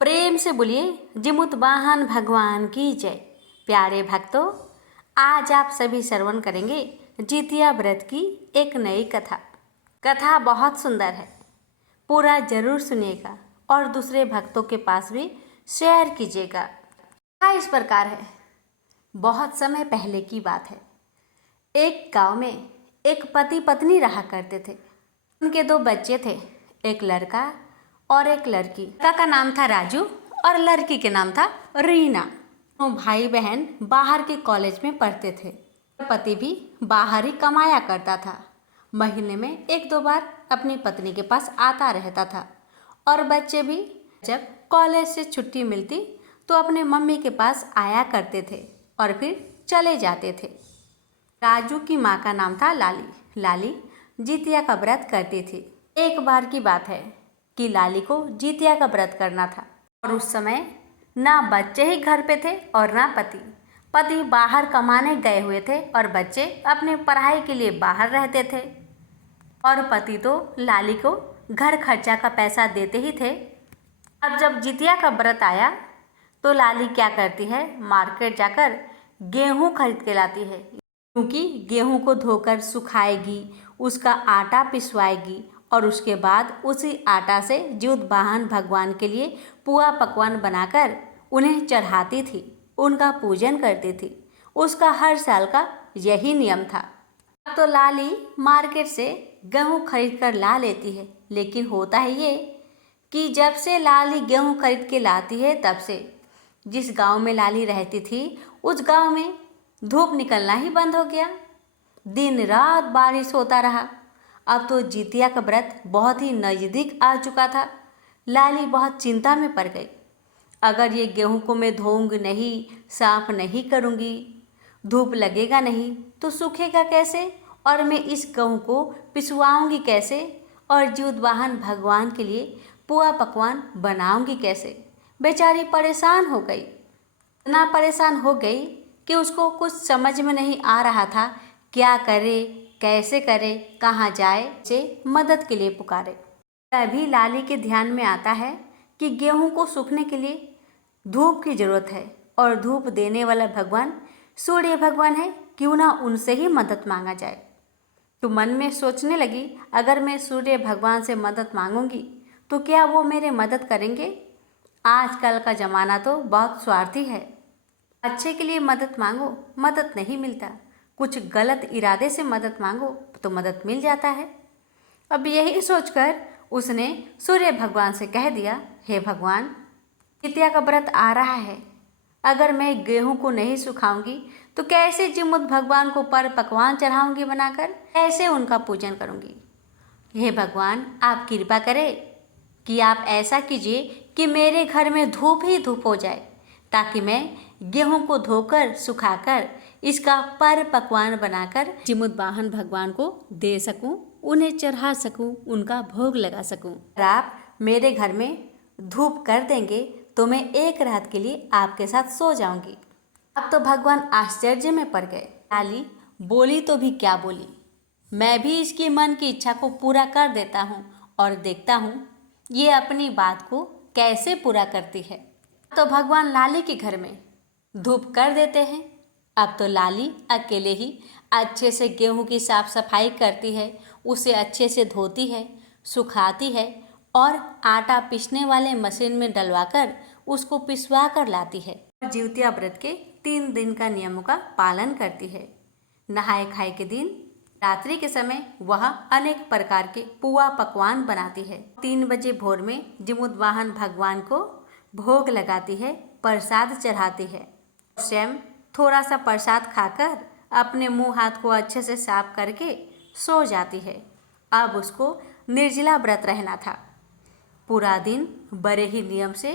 प्रेम से बोलिए जिमुत वाहन भगवान की जय। प्यारे भक्तों, आज आप सभी श्रवण करेंगे जितिया व्रत की एक नई कथा। कथा बहुत सुंदर है, पूरा जरूर सुनिएगा और दूसरे भक्तों के पास भी शेयर कीजिएगा। कथा इस प्रकार है। बहुत समय पहले की बात है। एक गांव में एक पति पत्नी रहा करते थे। उनके दो बच्चे थे, एक लड़का और एक लड़की। लड़का का नाम था राजू और लड़की के नाम था रीना। दोनों भाई बहन बाहर के कॉलेज में पढ़ते थे। पति भी बाहर ही कमाया करता था। महीने में एक दो बार अपनी पत्नी के पास आता रहता था और बच्चे भी जब कॉलेज से छुट्टी मिलती तो अपने मम्मी के पास आया करते थे और फिर चले जाते थे। राजू की माँ का नाम था लाली। लाली जितिया का व्रत करती थी। एक बार की बात है कि लाली को जितिया का व्रत करना था और उस समय ना बच्चे ही घर पे थे और ना पति। पति बाहर कमाने गए हुए थे और बच्चे अपने पढ़ाई के लिए बाहर रहते थे और पति तो लाली को घर खर्चा का पैसा देते ही थे। अब जब जितिया का व्रत आया तो लाली क्या करती है, मार्केट जाकर गेहूं खरीद के लाती है, क्योंकि गेहूं को धोकर सुखाएगी, उसका आटा पिसवाएगी और उसके बाद उसी आटा से ज्योत वाहन भगवान के लिए पुआ पकवान बनाकर उन्हें चढ़ाती थी, उनका पूजन करती थी। उसका हर साल का यही नियम था। अब तो लाली मार्केट से गेहूं खरीद कर ला लेती है, लेकिन होता है ये कि जब से लाली गेहूं खरीद के लाती है तब से जिस गांव में लाली रहती थी उस गांव में धूप निकलना ही बंद हो गया। दिन रात बारिश होता रहा। अब तो जितिया का व्रत बहुत ही नज़दीक आ चुका था। लाली बहुत चिंता में पड़ गई। अगर ये गेहूं को मैं धोऊंगी नहीं, साफ नहीं करूंगी, धूप लगेगा नहीं तो सूखेगा कैसे और मैं इस गेहूं को पिसवाऊंगी कैसे और ज्योत वाहन भगवान के लिए पुआ पकवान बनाऊंगी कैसे। बेचारी परेशान हो गई, इतना परेशान हो गई कि उसको कुछ समझ में नहीं आ रहा था क्या करे, कैसे करे, कहाँ जाए, से मदद के लिए पुकारे। तभी लाली के ध्यान में आता है कि गेहूं को सूखने के लिए धूप की जरूरत है और धूप देने वाला भगवान सूर्य भगवान है, क्यों ना उनसे ही मदद मांगा जाए। तो मन में सोचने लगी, अगर मैं सूर्य भगवान से मदद मांगूंगी तो क्या वो मेरे मदद करेंगे। आजकल का ज़माना तो बहुत स्वार्थी है। अच्छे के लिए मदद मांगो, मदद नहीं मिलता। कुछ गलत इरादे से मदद मांगो तो मदद मिल जाता है। अब यही सोचकर उसने सूर्य भगवान से कह दिया, हे भगवान, जितिया का व्रत आ रहा है, अगर मैं गेहूं को नहीं सुखाऊंगी तो कैसे जिमुत भगवान को पर पकवान चढ़ाऊंगी बनाकर, कैसे उनका पूजन करूंगी। हे भगवान, आप कृपा करें कि आप ऐसा कीजिए कि मेरे घर में धूप ही धूप हो जाए, ताकि मैं गेहूं को धोकर सुखाकर इसका पर पकवान बनाकर जिमुत वाहन भगवान को दे सकूं, उन्हें चढ़ा सकूं, उनका भोग लगा सकूं। अगर आप मेरे घर में धूप कर देंगे तो मैं एक रात के लिए आपके साथ सो जाऊंगी। अब तो भगवान आश्चर्य में पड़ गए। लाली बोली तो भी क्या बोली, मैं भी इसकी मन की इच्छा को पूरा कर देता हूँ और देखता हूँ ये अपनी बात को कैसे पूरा करती है। तो भगवान लाली के घर में धूप कर देते हैं। अब तो लाली अकेले ही अच्छे से गेहूं की साफ सफाई करती है, उसे अच्छे से धोती है, सुखाती है और आटा पीसने वाले मशीन में डलवाकर उसको पिसवा कर लाती है। जितिया व्रत के 3 दिन का नियमों का पालन करती है। नहाए खाए के दिन रात्रि के समय वह अनेक प्रकार के पुआ पकवान बनाती है। 3 बजे भोर में जिमुत वाहन भगवान को भोग लगाती है, प्रसाद चढ़ाती है। स्वयं थोड़ा सा प्रसाद खाकर अपने मुंह हाथ को अच्छे से साफ करके सो जाती है। अब उसको निर्जला व्रत रहना था। पूरा दिन बड़े ही नियम से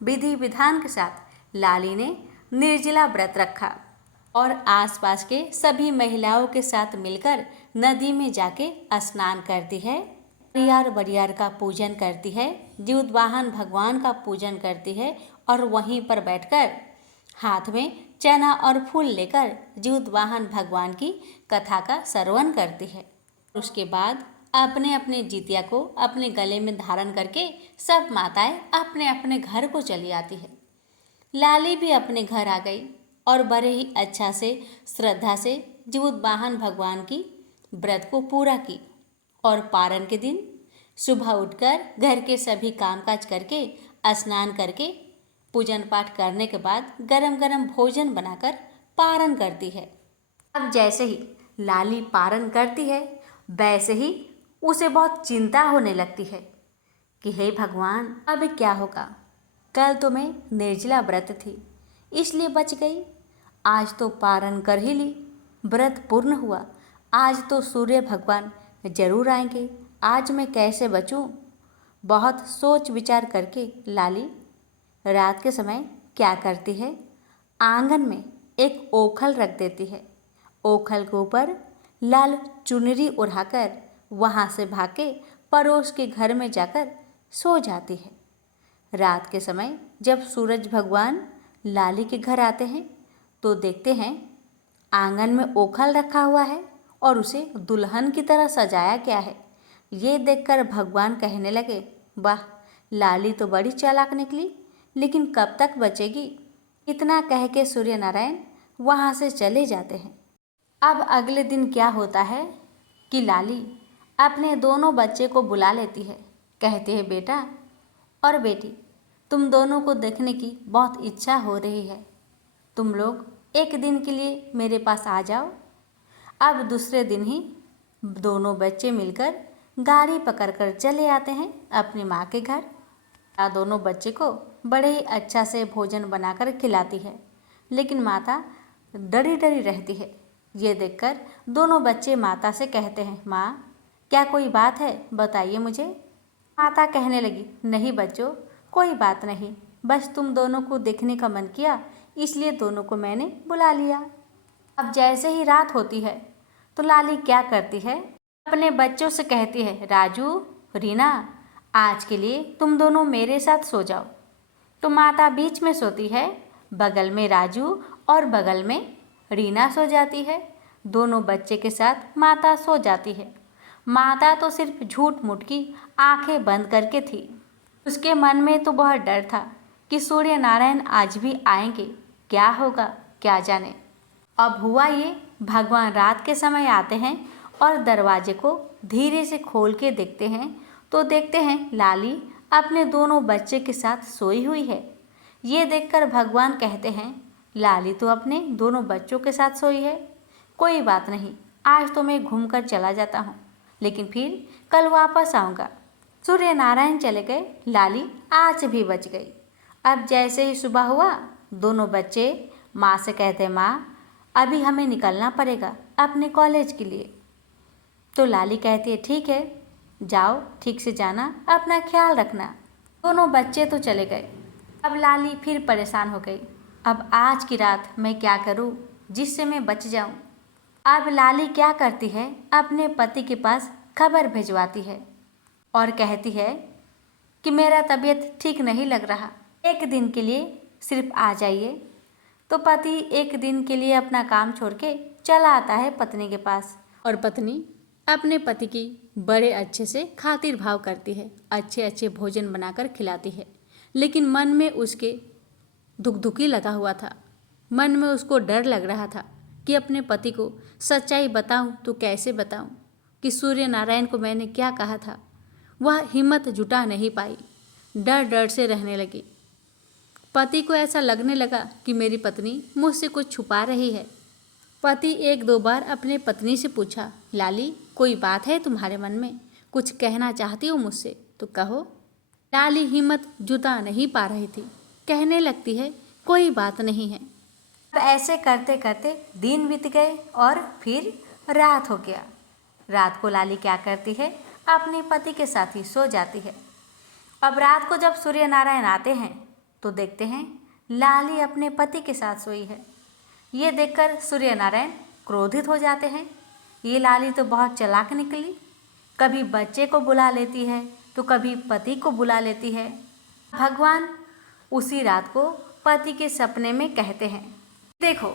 विधि विधान के साथ लाली ने निर्जला व्रत रखा और आसपास के सभी महिलाओं के साथ मिलकर नदी में जाके स्नान करती है, बरियार बरियार का पूजन करती है, ज्योत वाहन भगवान का पूजन करती है और वहीं पर बैठकर हाथ में चना और फूल लेकर ज्योत वाहन भगवान की कथा का श्रवण करती है। उसके बाद अपने अपने जितिया को अपने गले में धारण करके सब माताएं अपने अपने घर को चली आती है। लाली भी अपने घर आ गई और बड़े ही अच्छा से श्रद्धा से जीवत वाहन भगवान की व्रत को पूरा की। और पारण के दिन सुबह उठकर घर के सभी कामकाज करके स्नान करके पूजन पाठ करने के बाद गरम गरम भोजन बनाकर पारण करती है। अब जैसे ही लाली पारण करती है वैसे ही उसे बहुत चिंता होने लगती है कि हे भगवान अब क्या होगा। कल तो मैं निर्जला व्रत थी इसलिए बच गई, आज तो पारण कर ही ली, व्रत पूर्ण हुआ, आज तो सूर्य भगवान जरूर आएंगे, आज मैं कैसे बचूं। बहुत सोच विचार करके लाली रात के समय क्या करती है, आंगन में एक ओखल रख देती है। ओखल के ऊपर लाल चुनरी ओढ़ाकर वहाँ से भाग के पड़ोस के घर में जाकर सो जाती है। रात के समय जब सूरज भगवान लाली के घर आते हैं तो देखते हैं आंगन में ओखल रखा हुआ है और उसे दुल्हन की तरह सजाया गया है। ये देखकर भगवान कहने लगे, वाह लाली तो बड़ी चालाक निकली, लेकिन कब तक बचेगी। इतना कह के सूर्य नारायण वहाँ से चले जाते हैं। अब अगले दिन क्या होता है कि लाली अपने दोनों बच्चे को बुला लेती है। कहते हैं बेटा और बेटी, तुम दोनों को देखने की बहुत इच्छा हो रही है, तुम लोग एक दिन के लिए मेरे पास आ जाओ। अब दूसरे दिन ही दोनों बच्चे मिलकर गाड़ी पकड़कर चले आते हैं अपनी माँ के घर। दोनों बच्चे को बड़े ही अच्छा से भोजन बनाकर खिलाती है, लेकिन माता डरी डरी रहती है। ये देखकर दोनों बच्चे माता से कहते हैं, माँ क्या कोई बात है, बताइए मुझे। माता कहने लगी, नहीं बच्चों कोई बात नहीं, बस तुम दोनों को देखने का मन किया इसलिए दोनों को मैंने बुला लिया। अब जैसे ही रात होती है तो लाली क्या करती है, अपने बच्चों से कहती है, राजू रीना आज के लिए तुम दोनों मेरे साथ सो जाओ। तो माता बीच में सोती है, बगल में राजू और बगल में रीना सो जाती है। दोनों बच्चे के साथ माता सो जाती है। माता तो सिर्फ झूठ मूठ की आंखें बंद करके थी। उसके मन में तो बहुत डर था कि सूर्य नारायण आज भी आएंगे, क्या होगा क्या जाने। अब हुआ ये, भगवान रात के समय आते हैं और दरवाजे को धीरे से खोल के देखते हैं तो देखते हैं लाली अपने दोनों बच्चे के साथ सोई हुई है। ये देखकर भगवान कहते हैं, लाली तो अपने दोनों बच्चों के साथ सोई है, कोई बात नहीं, आज तो मैं घूमकर चला जाता हूँ, लेकिन फिर कल वापस आऊँगा। सूर्य नारायण चले गए, लाली आज भी बच गई। अब जैसे ही सुबह हुआ दोनों बच्चे माँ से कहते हैं, माँ अभी हमें निकलना पड़ेगा अपने कॉलेज के लिए। तो लाली कहती है, ठीक है जाओ, ठीक से जाना, अपना ख्याल रखना। दोनों बच्चे तो चले गए। अब लाली फिर परेशान हो गई, अब आज की रात मैं क्या करूं जिससे मैं बच जाऊं। अब लाली क्या करती है, अपने पति के पास खबर भिजवाती है और कहती है कि मेरा तबीयत ठीक नहीं लग रहा, एक दिन के लिए सिर्फ आ जाइए। तो पति एक दिन के लिए अपना काम छोड़ के चला आता है पत्नी के पास और पत्नी अपने पति की बड़े अच्छे से खातिर भाव करती है, अच्छे अच्छे भोजन बनाकर खिलाती है। लेकिन मन में उसके दुखी लगा हुआ था, मन में उसको डर लग रहा था कि अपने पति को सच्चाई बताऊं तो कैसे बताऊं कि सूर्य नारायण को मैंने क्या कहा था। वह हिम्मत जुटा नहीं पाई, डर डर से रहने लगी। पति को ऐसा लगने लगा कि मेरी पत्नी मुझसे कुछ छुपा रही है। पति एक दो बार अपने पत्नी से पूछा, लाली कोई बात है तुम्हारे मन में, कुछ कहना चाहती हो मुझसे तो कहो। लाली हिम्मत जुटा नहीं पा रही थी, कहने लगती है कोई बात नहीं है। अब ऐसे करते करते दिन बीत गए और फिर रात हो गया। रात को लाली क्या करती है, अपने पति के साथ ही सो जाती है। अब रात को जब सूर्य नारायण आते हैं तो देखते हैं लाली अपने पति के साथ सोई है। ये देखकर सूर्य नारायण क्रोधित हो जाते हैं, ये लाली तो बहुत चालाक निकली, कभी बच्चे को बुला लेती है तो कभी पति को बुला लेती है। भगवान उसी रात को पति के सपने में कहते हैं, देखो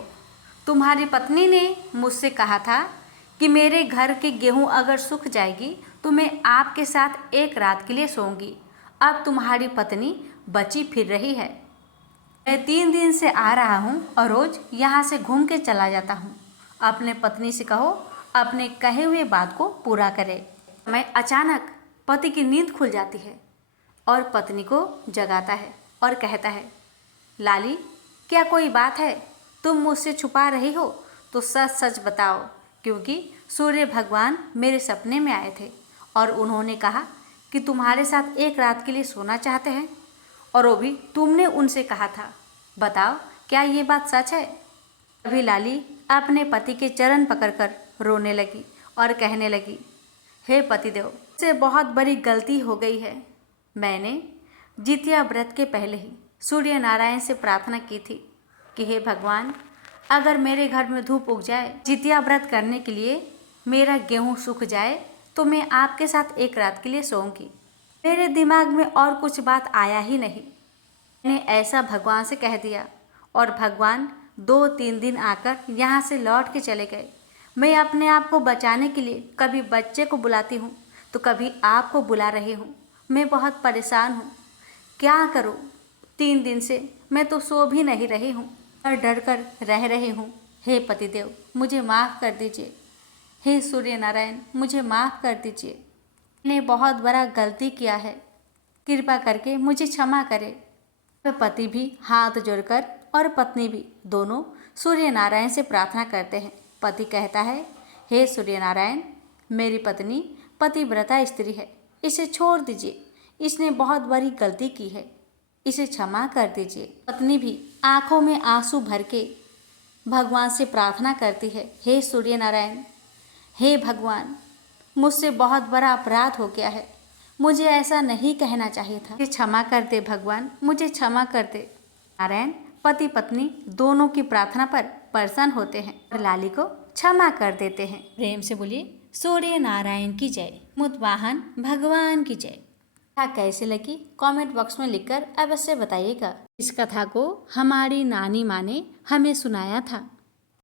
तुम्हारी पत्नी ने मुझसे कहा था कि मेरे घर की गेहूं अगर सूख जाएगी तो मैं आपके साथ एक रात के लिए सोऊंगी। अब तुम्हारी पत्नी बची फिर रही है। मैं 3 दिन से आ रहा हूँ और रोज यहाँ से घूम के चला जाता हूँ। अपने पत्नी से कहो अपने कहे हुए बात को पूरा करे। मैं अचानक पति की नींद खुल जाती है और पत्नी को जगाता है और कहता है, लाली क्या कोई बात है? तुम मुझसे छुपा रही हो तो सच सच बताओ, क्योंकि सूर्य भगवान मेरे सपने में आए थे और उन्होंने कहा कि तुम्हारे साथ एक रात के लिए सोना चाहते हैं, और वो भी तुमने उनसे कहा था। बताओ क्या ये बात सच है? अभी लाली अपने पति के चरण पकड़कर रोने लगी और कहने लगी, हे पतिदेव, मुझसे बहुत बड़ी गलती हो गई है। मैंने जितिया व्रत के पहले ही सूर्य नारायण से प्रार्थना की थी कि हे भगवान, अगर मेरे घर में धूप उग जाए, जितिया व्रत करने के लिए मेरा गेहूं सूख जाए तो मैं आपके साथ एक रात के लिए सोऊंगी। मेरे दिमाग में और कुछ बात आया ही नहीं। मैंने ऐसा भगवान से कह दिया और भगवान 2-3 दिन आकर यहाँ से लौट के चले गए। मैं अपने आप को बचाने के लिए कभी बच्चे को बुलाती हूँ तो कभी आपको बुला रही हूँ। मैं बहुत परेशान हूँ, क्या करूँ? 3 दिन से मैं तो सो भी नहीं रही हूँ और डर कर रह रही हूँ। हे पतिदेव, मुझे माफ़ कर दीजिए। हे सूर्य नारायण, मुझे माफ़ कर दीजिए। मैंने बहुत बड़ा गलती किया है, कृपा करके मुझे क्षमा करें। पति भी हाथ जोड़कर और पत्नी भी दोनों सूर्य नारायण से प्रार्थना करते हैं। पति कहता है, हे सूर्य नारायण, मेरी पत्नी पतिव्रता स्त्री है, इसे छोड़ दीजिए, इसने बहुत बड़ी गलती की है, इसे क्षमा कर दीजिए। पत्नी भी आंखों में आंसू भर के भगवान से प्रार्थना करती है, हे सूर्य नारायण, हे भगवान, मुझसे बहुत बड़ा अपराध हो गया है, मुझे ऐसा नहीं कहना चाहिए था, मुझे क्षमा कर दे भगवान, मुझे क्षमा कर दे। नारायण पति पत्नी दोनों की प्रार्थना पर प्रसन्न होते हैं और लाली को क्षमा कर देते हैं। प्रेम से बोलिए सूर्य नारायण की जय, मुतवाहन भगवान की जय। कथा कैसे लगी कमेंट बॉक्स में लिखकर अवश्य बताइएगा। इस कथा को हमारी नानी माँ ने हमें सुनाया था।